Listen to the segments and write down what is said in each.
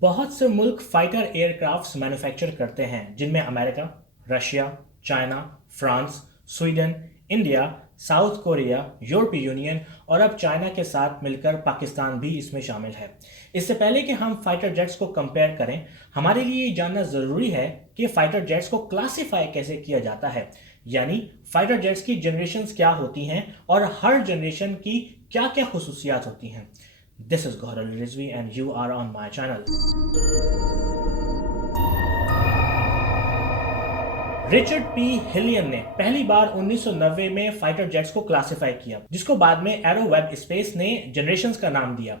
बहुत से मुल्क फाइटर एयरक्राफ्ट्स मैन्युफैक्चर करते हैं जिनमें America, Russia, China, France, Sweden, India, south Korea, यूरोपीय यूनियन और अब चाइना के साथ मिलकर पाकिस्तान भी इसमें शामिल है। इससे पहले कि हम फाइटर जेट्स को कंपेयर करें, हमारे लिए ये जानना ज़रूरी है कि फाइटर जेट्स को क्लासिफाई कैसे किया जाता है, यानी फाइटर जेट्स की जनरेशन्स क्या होती हैं और हर जनरेशन की क्या क्या खुसूसियात होती हैं। This is Gaurav Rizvi and you are on my channel. Richard P Hallion ने पहली बार 1990 में फाइटर जेट्स को क्लासिफाई किया, जिसको बाद में एरो वेब स्पेस ने जनरेशंस का नाम दिया।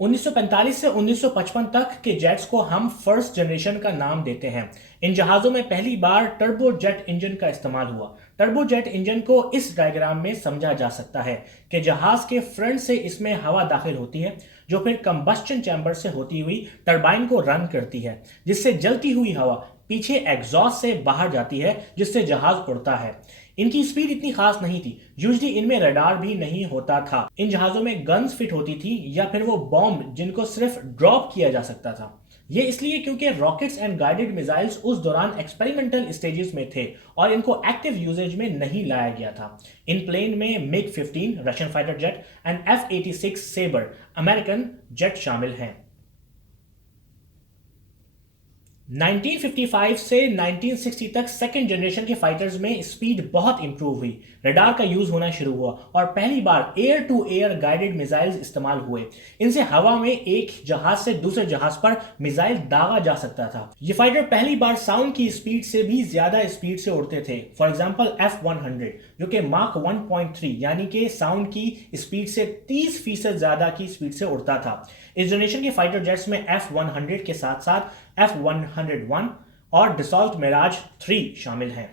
1945 से 1955 तक के जेट्स को हम फर्स्ट जनरेशन का नाम देते हैं। इन जहाज़ों में पहली बार टर्बो जेट इंजन का इस्तेमाल हुआ। टर्बो जेट इंजन को इस डायग्राम में समझा जा सकता है कि जहाज़ के फ्रंट से इसमें हवा दाखिल होती है, जो फिर कंबस्टन चैम्बर से होती हुई टरबाइन को रन करती है, जिससे जलती हुई हवा पीछे एग्जॉस्ट से बाहर जाती है, जिससे जहाज उड़ता है। इनकी स्पीड इतनी खास नहीं थी, यूजुअली इनमें रडार भी नहीं होता था। इन जहाज़ों में गन्स फिट होती थी या फिर वो बॉम्ब जिनको सिर्फ ड्रॉप किया जा सकता था। ये इसलिए क्योंकि रॉकेट्स एंड गाइडेड मिसाइल्स उस दौरान एक्सपेरिमेंटल स्टेजेस में थे और इनको एक्टिव यूजेज में नहीं लाया गया था। इन प्लेन में MiG 15 Russian fighter jet and F-86 Sabre American jet शामिल हैं। 1955 से 1960 तक सेकेंड जनरेशन के फाइटर्स में स्पीड बहुत इंप्रूव हुई, रडार का यूज होना शुरू हुआ और पहली बार air to air guided missiles इस्तेमाल हुए। इनसे हवा में एक जहाज से दूसरे जहाज पर मिसाइल दागा जा सकता था। ये फाइटर पहली बार साउंड की स्पीड से भी ज्यादा स्पीड से उड़ते थे। फॉर एग्जांपल F-100 जो कि माक 1.3 यानी कि साउंड की स्पीड से 30% ज्यादा की स्पीड से उड़ता था। इस जनरेशन के फाइटर जेट्स में F-100 के साथ साथ F-101 और डसॉल्ट मिराज 3 शामिल हैं।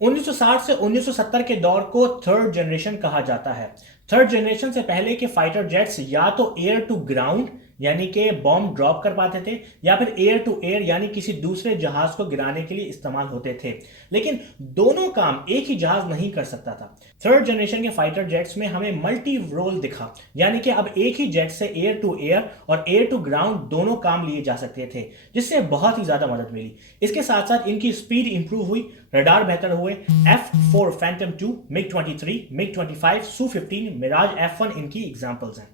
1960 से 1970 के दौर को थर्ड जनरेशन कहा जाता है। थर्ड जनरेशन से पहले के फाइटर जेट्स या तो एयर टू ग्राउंड यानी कि बॉम्ब ड्रॉप कर पाते थे या फिर एयर टू एयर यानी किसी दूसरे जहाज को गिराने के लिए इस्तेमाल होते थे, लेकिन दोनों काम एक ही जहाज नहीं कर सकता था। थर्ड जनरेशन के फाइटर जेट्स में हमें मल्टी रोल दिखा, यानी कि अब एक ही जेट से एयर टू एयर और एयर टू ग्राउंड दोनों काम लिए जा सकते थे, जिससे बहुत ही ज्यादा मदद मिली। इसके साथ साथ इनकी स्पीड इंप्रूव हुई, रडार बेहतर हुए। F-4 Phantom 2, MiG-23, MiG-25, Su-15, Miraj F-1 इनकी एग्जांपल्स हैं।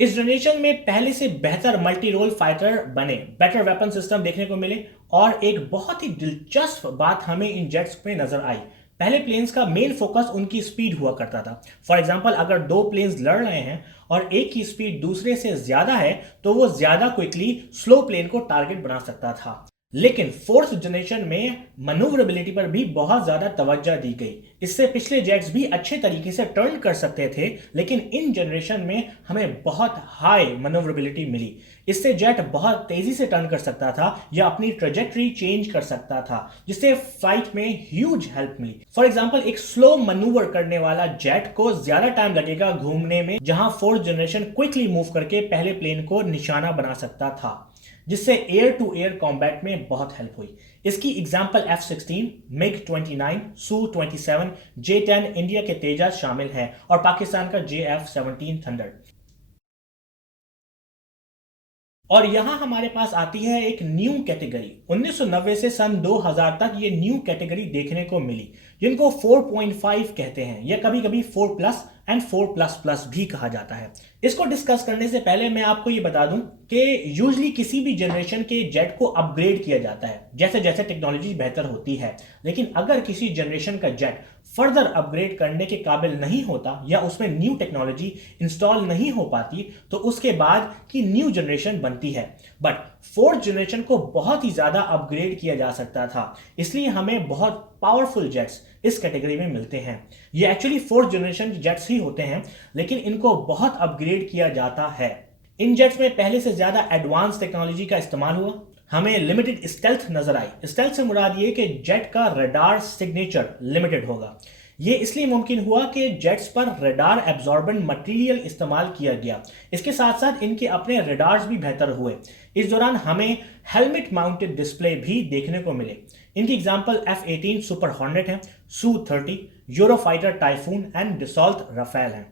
इस जनरेशन में पहले से बेहतर मल्टी रोल फाइटर बने, बेटर वेपन सिस्टम देखने को मिले और एक बहुत ही दिलचस्प बात हमें इन जेट्स में नजर आई। पहले प्लेन्स का मेन फोकस उनकी स्पीड हुआ करता था। फॉर एग्जांपल अगर दो प्लेन्स लड़ रहे हैं और एक की स्पीड दूसरे से ज्यादा है तो वो ज्यादा क्विकली स्लो प्लेन को टारगेट बना सकता था। लेकिन फोर्थ जनरेशन में मनूवरेबिलिटी पर भी बहुत ज्यादा तवज्जो दी गई। इससे पिछले जेट्स भी अच्छे तरीके से टर्न कर सकते थे, लेकिन इन जनरेशन में हमें बहुत हाई मनूवरेबिलिटी मिली। इससे जेट बहुत तेजी से टर्न कर सकता था या अपनी ट्रेजेक्टरी चेंज कर सकता था, जिससे फ्लाइट में ह्यूज हेल्प मिली। फॉर एग्जांपल एक स्लो मनूवर करने वाला जेट को ज्यादा टाइम लगेगा घूमने में, जहां फोर्थ जनरेशन क्विकली मूव करके पहले प्लेन को निशाना बना सकता था, जिससे एयर टू एयर कॉम्बैट में बहुत हेल्प हुई। इसकी example F-16, MiG-29, Su-27, J-10 India के तेजस शामिल है और पाकिस्तान का JF-17 थंडर। और यहां हमारे पास आती है एक न्यू कैटेगरी। 1990 से सन 2000 तक ये न्यू कैटेगरी देखने को मिली, जिनको 4.5 कहते हैं या कभी कभी 4+ एंड 4++ भी कहा जाता है। इसको डिस्कस करने से पहले मैं आपको ये बता दूं कि यूजुअली किसी भी जनरेशन के जेट को अपग्रेड किया जाता है जैसे जैसे टेक्नोलॉजी बेहतर होती है, लेकिन अगर किसी जनरेशन का जेट फर्दर अपग्रेड करने के काबिल नहीं होता या उसमें न्यू टेक्नोलॉजी इंस्टॉल नहीं हो पाती तो उसके बाद की न्यू जनरेशन बनती है। बट फोर्थ जनरेशन को बहुत ही ज्यादा अपग्रेड किया जा सकता था, इसलिए हमें बहुत पावरफुल जेट्स इस कैटेगरी में मिलते हैं। ये एक्चुअली फोर्थ जनरेशन जेट्स ही होते हैं, लेकिन इनको बहुत अपग्रेड किया जाता है। इन जेट्स में पहले से ज्यादा एडवांस टेक्नोलॉजी का इस्तेमाल हुआ। हमें लिमिटेड स्टेल्थ नजर आई। स्टेल्थ से मुराद ये कि जेट का रडार सिग्नेचर लिमिटेड होगा। ये इसलिए मुमकिन हुआ कि जेट्स पर रडार एब्जॉर्बेंट मटेरियल इस्तेमाल किया गया। इसके साथ साथ इनके अपने रडार्स भी बेहतर हुए। इस दौरान हमें हेलमेट माउंटेड डिस्प्ले भी देखने को मिले। इनकी एग्जांपल F-18 सुपर हॉर्नेट है, Su-30, Eurofighter Typhoon and Dassault Rafale हैं।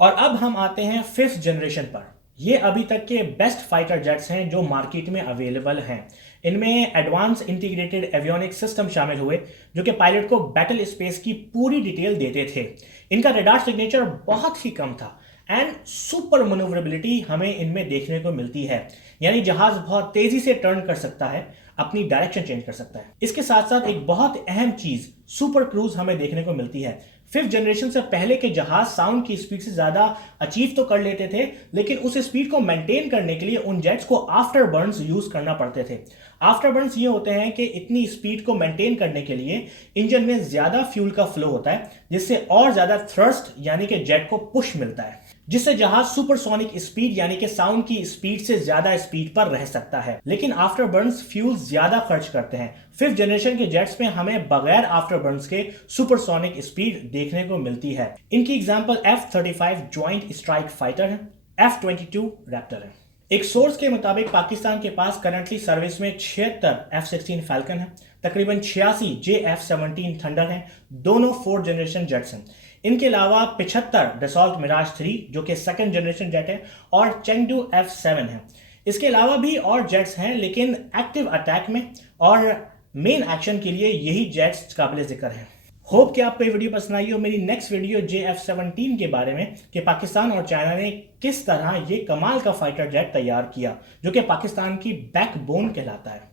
और अब हम आते हैं 5th जनरेशन पर। ये अभी तक के बेस्ट फाइटर जेट्स हैं जो मार्केट में अवेलेबल हैं। इनमें एडवांस इंटीग्रेटेड एवियोनिक सिस्टम शामिल हुए जो कि पायलट को बैटल स्पेस की पूरी डिटेल देते थे। इनका रडार सिग्नेचर बहुत ही कम था एंड सुपर मनूवरेबिलिटी हमें इनमें देखने को मिलती है, यानी जहाज बहुत तेजी से टर्न कर सकता है, अपनी डायरेक्शन चेंज कर सकता है। इसके साथ साथ एक बहुत अहम चीज सुपर क्रूज हमें देखने को मिलती है। 5th जनरेशन से पहले के जहाज साउंड की स्पीड से ज्यादा अचीव तो कर लेते थे, लेकिन उस स्पीड को मेंटेन करने के लिए उन जेट्स को आफ्टर बर्न्स यूज करना पड़ते थे। आफ्टर बर्न्स ये होते हैं कि इतनी स्पीड को मेंटेन करने के लिए इंजन में ज्यादा फ्यूल का फ्लो होता है, जिससे और ज्यादा थ्रस्ट यानी कि जेट को पुश मिलता है, जिससे जहाज सुपरसोनिक स्पीड यानी कि साउंड की स्पीड से ज्यादा स्पीड पर रह सकता है। लेकिन आफ्टर बर्न्स फ्यूल ज्यादा खर्च करते हैं। 5th जनरेशन के जेट्स में हमें बगैर आफ्टर बर्न्स के सुपरसोनिक स्पीड देखने को मिलती है। इनकी example F-35 joint strike fighter है, F-22 रैप्टर है। एक सोर्स के मुताबिक पाकिस्तान के पास करंटली सर्विस में 76 F-16 फैल्कन है, तकरीबन 86 JF-17 थंडर हैं, दोनों 4th जनरेशन जेट्स हैं। इनके अलावा 75 डसॉल्ट मिराज 3 जो कि 2nd जनरेशन जेट है और चेंगडू F-7 है। इसके अलावा भी और जेट्स हैं, लेकिन एक्टिव अटैक में और मेन एक्शन के लिए यही जेट्स काबिल जिक्र हैं। होप कि आपको ये वीडियो पसंद आई हो। मेरी नेक्स्ट वीडियो JF-17 के बारे में कि पाकिस्तान और चाइना ने किस तरह ये कमाल का फाइटर जेट तैयार किया जो कि पाकिस्तान की बैकबोन कहलाता है।